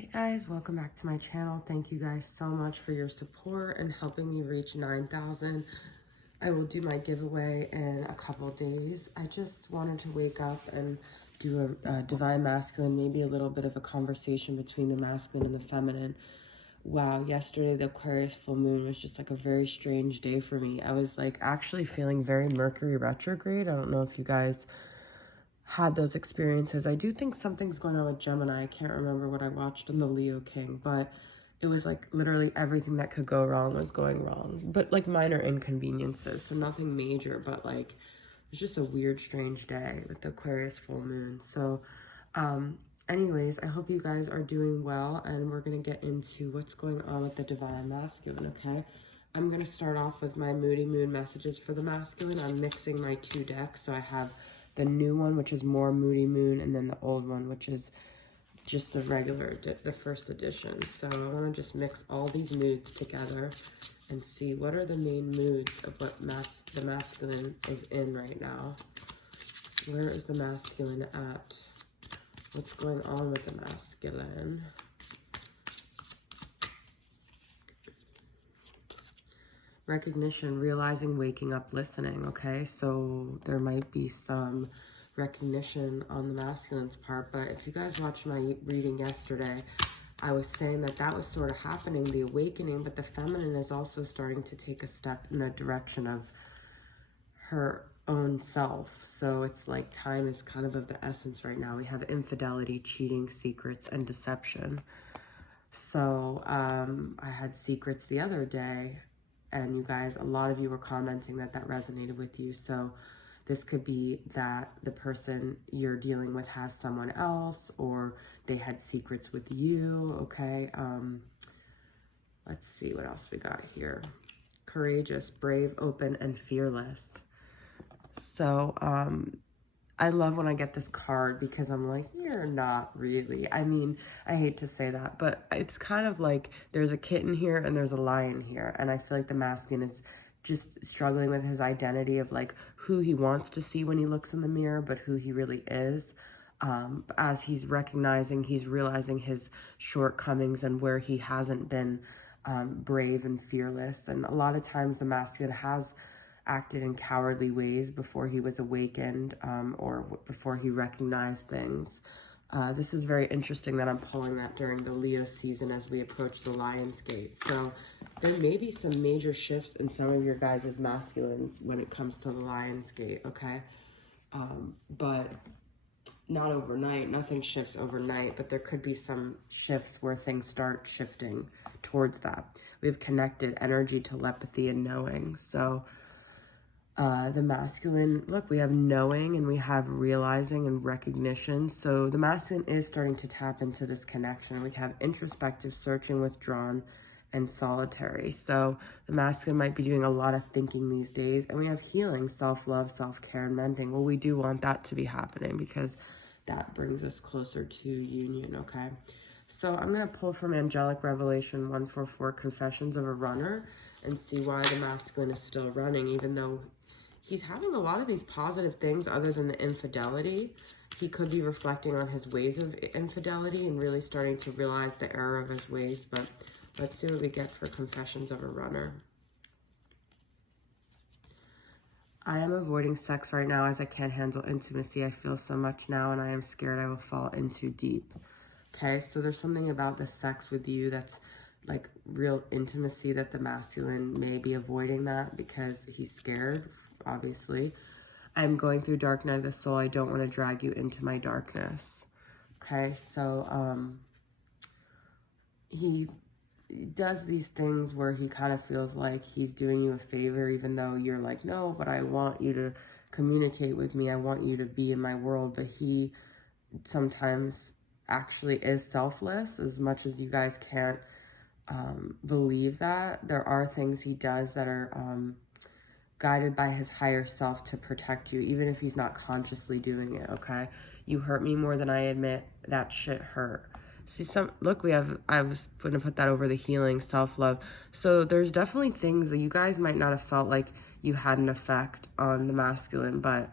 Hey guys, welcome back to my channel. Thank you guys so much for your support and helping me reach 9,000. I will do my giveaway in a couple days. I just wanted to wake up and do a divine masculine, maybe a little bit of a conversation between the masculine and the feminine. Wow, yesterday the Aquarius full moon was just like a very strange day for me. I was like actually feeling very Mercury retrograde. I don't know if you guys had those experiences. I do think something's going on with Gemini. I can't remember what I watched on the Leo King, but it was like literally everything that could go wrong was going wrong, but like minor inconveniences, so nothing major, but like it's just a weird, strange day with the Aquarius full moon. So anyways, I hope you guys are doing well, and we're gonna get into what's going on with the divine masculine. Okay, I'm gonna start off with my moody moon messages for the masculine. I'm mixing my two decks, so I have the new one, which is more moody moon, and then the old one, which is just the regular, the first edition. So I want to just mix all these moods together and see what are the main moods of what the masculine is in right now. Where is the masculine at? What's going on with the masculine? Recognition, realizing, waking up, listening. Okay, so there might be some recognition on the masculine's part, but if you guys watched my reading yesterday, I was saying that that was sort of happening, the awakening, but the feminine is also starting to take a step in the direction of her own self. So it's like time is kind of the essence right now. We have infidelity, cheating, secrets, and deception. So I had secrets the other day, and you guys, a lot of you were commenting that that resonated with you. So this could be that the person you're dealing with has someone else, or they had secrets with you, okay? Let's see what else we got here. Courageous, brave, open, and fearless. So I love when I get this card because I'm like, you're not really. I mean, I hate to say that, but it's kind of like there's a kitten here and there's a lion here. And I feel like the masculine is just struggling with his identity of like who he wants to see when he looks in the mirror, but who he really is. As he's realizing his shortcomings and where he hasn't been brave and fearless. And a lot of times the masculine has acted in cowardly ways before he was awakened or before he recognized things. This is very interesting that I'm pulling that during the Leo season as we approach the Lion's Gate. So there may be some major shifts in some of your guys' masculines when it comes to the Lion's Gate, okay? But not overnight. Nothing shifts overnight, but there could be some shifts where things start shifting towards that. We have connected energy, telepathy, and knowing. So the masculine, look, we have knowing and we have realizing and recognition. So the masculine is starting to tap into this connection. We have introspective, searching, withdrawn, and solitary. So the masculine might be doing a lot of thinking these days. And we have healing, self-love, self-care, and mending. Well, we do want that to be happening because that brings us closer to union, okay? So I'm going to pull from Angelic Revelation 144, Confessions of a Runner, and see why the masculine is still running, even though he's having a lot of these positive things other than the infidelity. He could be reflecting on his ways of infidelity and really starting to realize the error of his ways. But let's see what we get for Confessions of a Runner. I am avoiding sex right now as I can't handle intimacy. I feel so much now and I am scared I will fall in too deep. Okay, so there's something about the sex with you that's like real intimacy that the masculine may be avoiding that because he's scared. Obviously, I'm going through dark night of the soul. I don't want to drag you into my darkness. Okay, so he does these things where he kind of feels like he's doing you a favor, even though you're like, no, but I want you to communicate with me. I want you to be in my world. But he sometimes actually is selfless, as much as you guys can't believe that. There are things he does that are guided by his higher self to protect you, even if he's not consciously doing it, okay? You hurt me more than I admit. That shit hurt. See, look, I was going to put that over the healing, self-love. So there's definitely things that you guys might not have felt like you had an effect on the masculine, but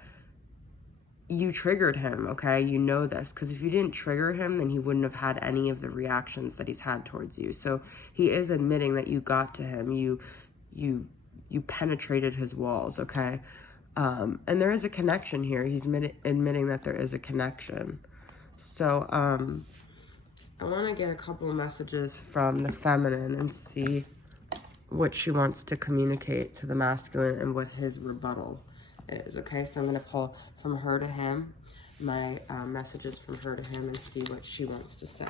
you triggered him, okay? You know this, because if you didn't trigger him, then he wouldn't have had any of the reactions that he's had towards you. So he is admitting that you got to him. You penetrated his walls, okay? And there is a connection here. He's admitting that there is a connection. So I want to get a couple of messages from the feminine and see what she wants to communicate to the masculine and what his rebuttal is, okay? So I'm going to pull from her to him, my messages from her to him, and see what she wants to say.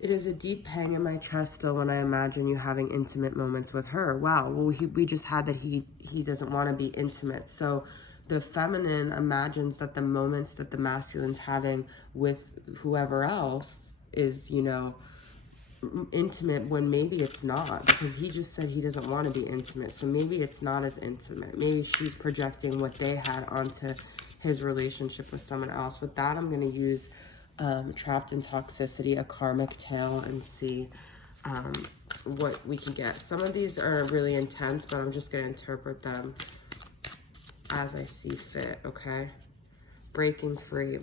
It is a deep pang in my chest still when I imagine you having intimate moments with her. Wow, well, we just had that he doesn't want to be intimate. So the feminine imagines that the moments that the masculine's having with whoever else is, you know, intimate, when maybe it's not, because he just said he doesn't want to be intimate. So maybe it's not as intimate. Maybe she's projecting what they had onto his relationship with someone else. With that, I'm going to use Trapped in Toxicity, a karmic tale, and see what we can get. Some of these are really intense, but I'm just going to interpret them as I see fit, okay? Breaking free.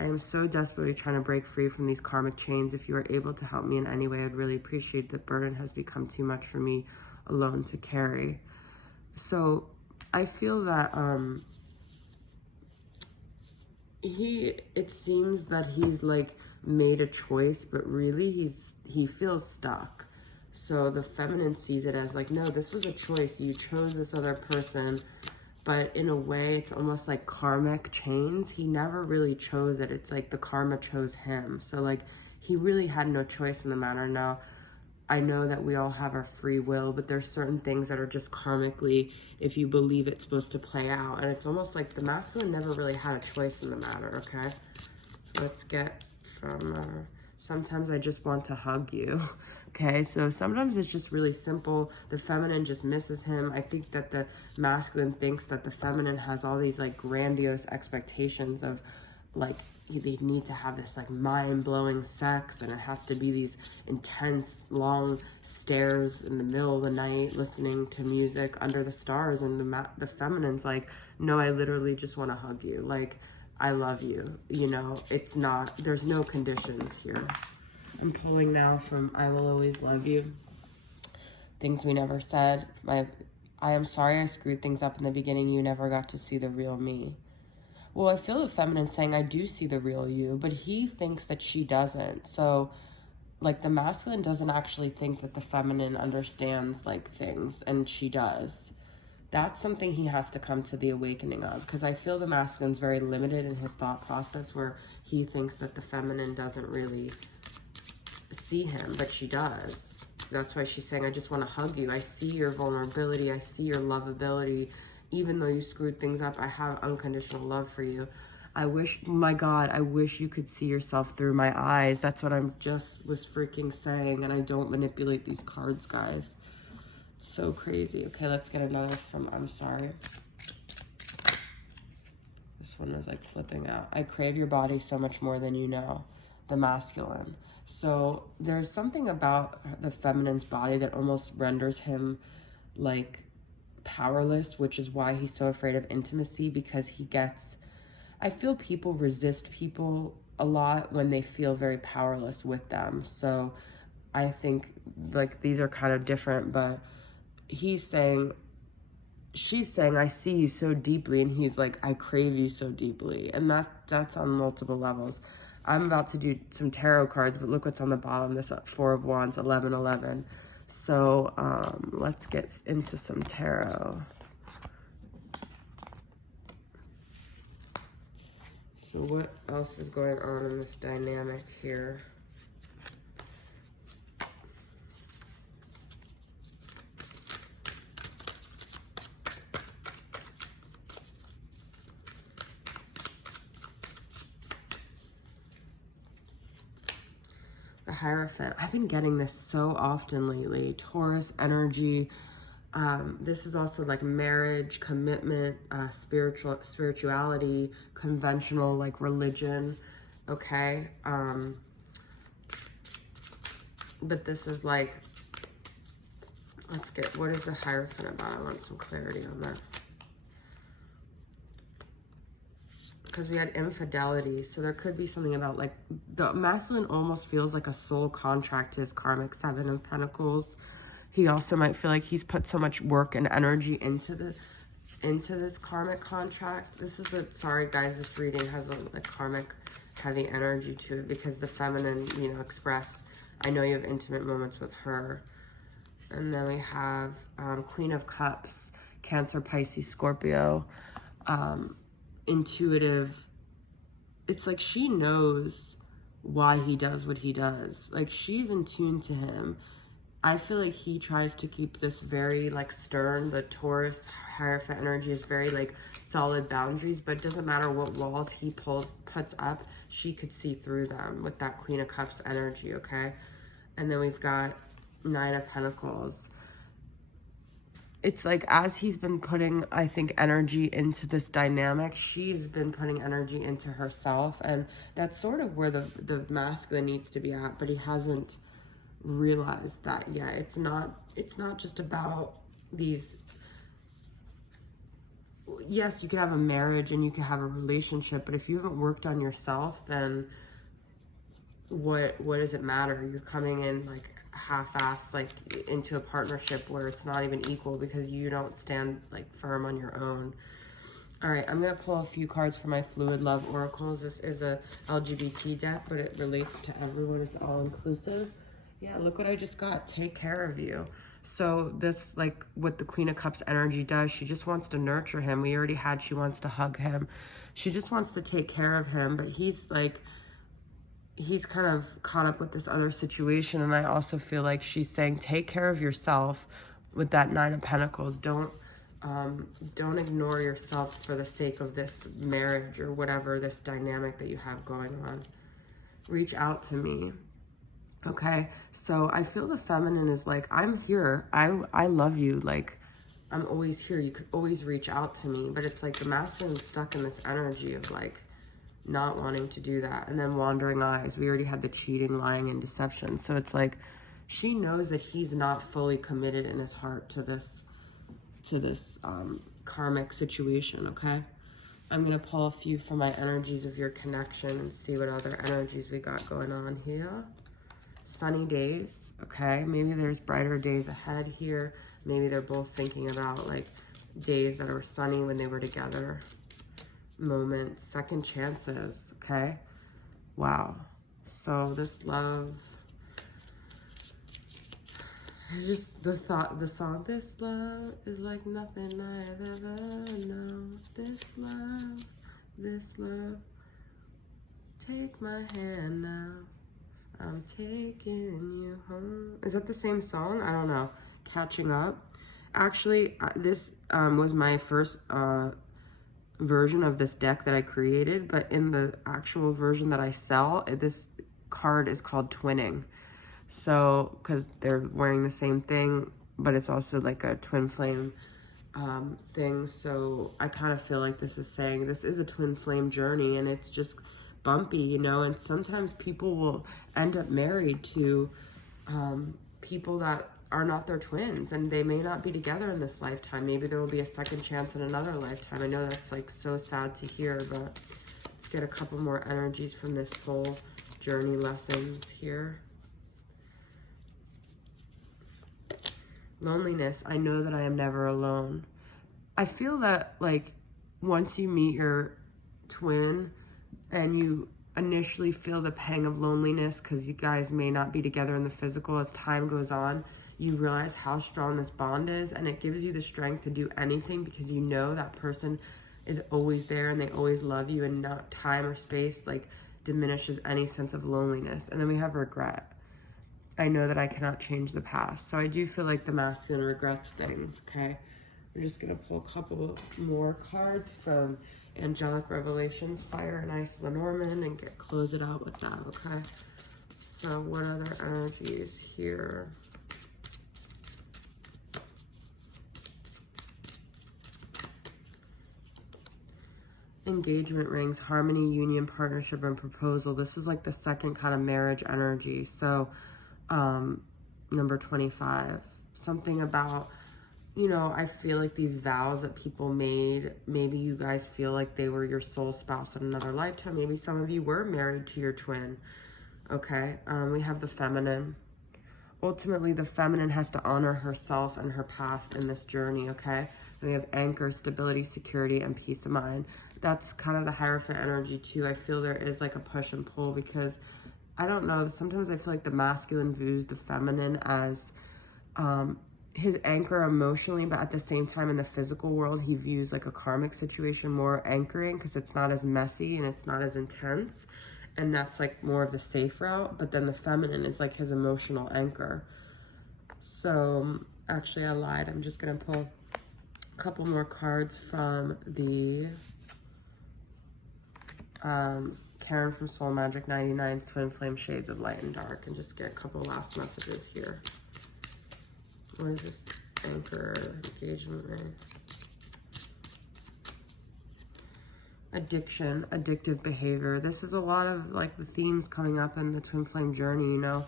I am so desperately trying to break free from these karmic chains. If you are able to help me in any way, I'd really appreciate. The burden has become too much for me alone to carry. So I feel that it seems that he's like made a choice, but really he feels stuck. So the feminine sees it as like, no, this was a choice. You chose this other person. But in a way, it's almost like karmic chains. He never really chose it. It's like the karma chose him. So like he really had no choice in the matter. Now, I know that we all have our free will, but there's certain things that are just karmically, if you believe it's supposed to play out. And it's almost like the masculine never really had a choice in the matter, okay? So let's get from, sometimes I just want to hug you. Okay, so sometimes it's just really simple. The feminine just misses him. I think that the masculine thinks that the feminine has all these like grandiose expectations of like they need to have this like mind-blowing sex, and it has to be these intense long stares in the middle of the night listening to music under the stars. And the feminine's like, no, I literally just want to hug you. Like, I love you. You know, it's not, there's no conditions here. I'm pulling now from I Will Always Love You. Things we never said. I am sorry I screwed things up in the beginning. You never got to see the real me. Well, I feel the feminine saying, I do see the real you, but he thinks that she doesn't. So, like, the masculine doesn't actually think that the feminine understands, like, things, and she does. That's something he has to come to the awakening of, because I feel the masculine's very limited in his thought process, where he thinks that the feminine doesn't really see him, but she does. That's why she's saying, I just want to hug you. I see your vulnerability. I see your lovability. Even though you screwed things up, I have unconditional love for you. I wish, my God, I wish you could see yourself through my eyes. That's what I'm just was freaking saying, and I don't manipulate these cards, guys. It's so crazy. Okay, let's get another from I'm Sorry. This one is like flipping out. I crave your body so much more than you know. The masculine. So there's something about the feminine's body that almost renders him like powerless, which is why he's so afraid of intimacy, because he gets, I feel people resist people a lot when they feel very powerless with them. So I think like these are kind of different, but he's saying, she's saying, I see you so deeply, and he's like, I crave you so deeply. And that's on multiple levels. I'm about to do some tarot cards, but look what's on the bottom. This Four of Wands, 1111. So let's get into some tarot. So what else is going on in this dynamic here? The Hierophant. I've been getting this so often lately. Taurus energy. This is also like marriage, commitment, spirituality, conventional like religion. Okay. But this is like, let's get, what is the Hierophant about? I want some clarity on that. because we had infidelity. So there could be something about, like, the masculine almost feels like a soul contract to his karmic 7 of Pentacles. He also might feel like he's put so much work and energy into this karmic contract. This is sorry guys, this reading has a karmic heavy energy to it, because the feminine, you know, expressed, I know you have intimate moments with her. And then we have Queen of Cups, Cancer, Pisces, Scorpio, intuitive. It's like she knows why he does what he does. Like, she's in tune to him. I feel like he tries to keep this very, like, stern. The Taurus Hierophant energy is very, like, solid boundaries, but it doesn't matter what walls he puts up, she could see through them with that Queen of Cups energy, okay? And then we've got 9 of Pentacles. It's like, as he's been putting, I think, energy into this dynamic, she's been putting energy into herself, and that's sort of where the masculine needs to be at, but he hasn't realized that yet. It's not just about these. Yes, you could have a marriage and you could have a relationship, but if you haven't worked on yourself, then what does it matter? You're coming in like half-assed, like, into a partnership where it's not even equal because you don't stand, like, firm on your own. All right, I'm gonna pull a few cards for my Fluid Love Oracles. This is a LGBT deck, but it relates to everyone. It's all inclusive. Yeah, look what I just got. Take care of you. So this, like, what the Queen of Cups energy does, she just wants to nurture him. We already had, she wants to hug him. She just wants to take care of him, but he's like, he's kind of caught up with this other situation. And I also feel like she's saying, take care of yourself with that 9 of Pentacles. Don't ignore yourself for the sake of this marriage or whatever, this dynamic that you have going on. Reach out to me. Okay, so I feel the feminine is like, I'm here. I love you. Like, I'm always here. You could always reach out to me. But it's like the masculine is stuck in this energy of, like, not wanting to do that. And then wandering eyes. We already had the cheating, lying, and deception. So it's like, she knows that he's not fully committed in his heart to this karmic situation, okay? I'm going to pull a few from my energies of your connection and see what other energies we got going on here. Sunny days, okay? Maybe there's brighter days ahead here. Maybe they're both thinking about, like, days that are sunny when they were together. Moments, second chances, okay? Wow. So this love, just the song, this love is like nothing I've ever known. This love, take my hand now. I'm taking you home. Is that the same song? I don't know. Catching Up. Actually, this was my first version of this deck that I created, but in the actual version that I sell, this card is called Twinning. So, because they're wearing the same thing, but it's also like a twin flame thing. So I kind of feel like this is saying this is a twin flame journey, and it's just bumpy, you know, and sometimes people will end up married to people that are not their twins, and they may not be together in this lifetime. Maybe there will be a second chance in another lifetime. I know that's, like, so sad to hear, but let's get a couple more energies from this soul journey lessons here. Loneliness. I know that I am never alone. I feel that, like, once you meet your twin and you initially feel the pang of loneliness because you guys may not be together in the physical, as time goes on, you realize how strong this bond is, and it gives you the strength to do anything because you know that person is always there and they always love you, and not time or space, like, diminishes any sense of loneliness. And then we have regret. I know that I cannot change the past. So I do feel like the masculine regrets things, okay? I'm just going to pull a couple more cards from Angelic Revelations, Fire and Ice, Lenormand, and close it out with that, okay? So what other energies here? Engagement rings, harmony, union, partnership, and proposal. This is like the second kind of marriage energy. So number 25, something about, you know, I feel like these vows that people made, maybe you guys feel like they were your soul spouse in another lifetime. Maybe some of you were married to your twin. Okay, we have the feminine. Ultimately, the feminine has to honor herself and her path in this journey, okay? And we have anchor, stability, security, and peace of mind. That's kind of the Hierophant energy, too. I feel there is like a push and pull because, I don't know, sometimes I feel like the masculine views the feminine as his anchor emotionally, but at the same time in the physical world, he views like a karmic situation more anchoring because it's not as messy and it's not as intense. And that's like more of the safe route, but then the feminine is like his emotional anchor. So actually I lied. I'm just gonna pull a couple more cards from the Caron from Soul Magic 99's Twin Flame Shades of Light and Dark, and just get a couple last messages here. What is this anchor engagement ring? Addiction, addictive behavior. This is a lot of like the themes coming up in the twin flame journey. You know,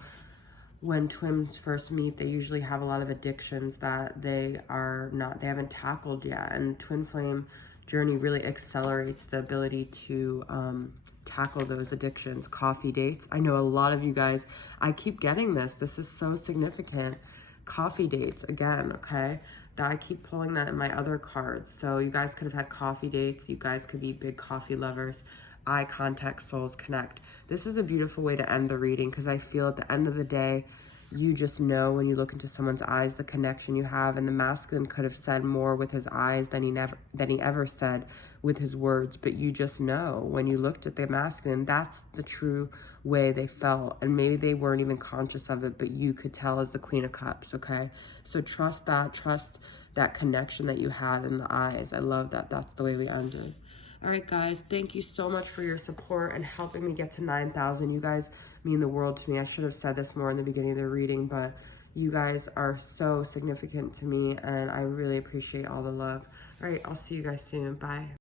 when twins first meet, they usually have a lot of addictions that they haven't tackled yet. And twin flame journey really accelerates the ability to tackle those addictions. Coffee dates. I know a lot of you guys, I keep getting this. This is so significant. Coffee dates again, okay? That I keep pulling that in my other cards. So you guys could have had coffee dates. You guys could be big coffee lovers. Eye contact, souls connect. This is a beautiful way to end the reading because I feel at the end of the day, you just know when you look into someone's eyes the connection you have, and the masculine could have said more with his eyes than he ever said with his words, but you just know when you looked at the masculine, that's the true way they felt, and maybe they weren't even conscious of it, but you could tell as the Queen of Cups, okay? So trust that connection that you had in the eyes. I love that. That's the way we ended. All right, guys, thank you so much for your support and helping me get to 9,000. You guys mean the world to me. I should have said this more in the beginning of the reading, but you guys are so significant to me, and I really appreciate all the love. All right, I'll see you guys soon. Bye.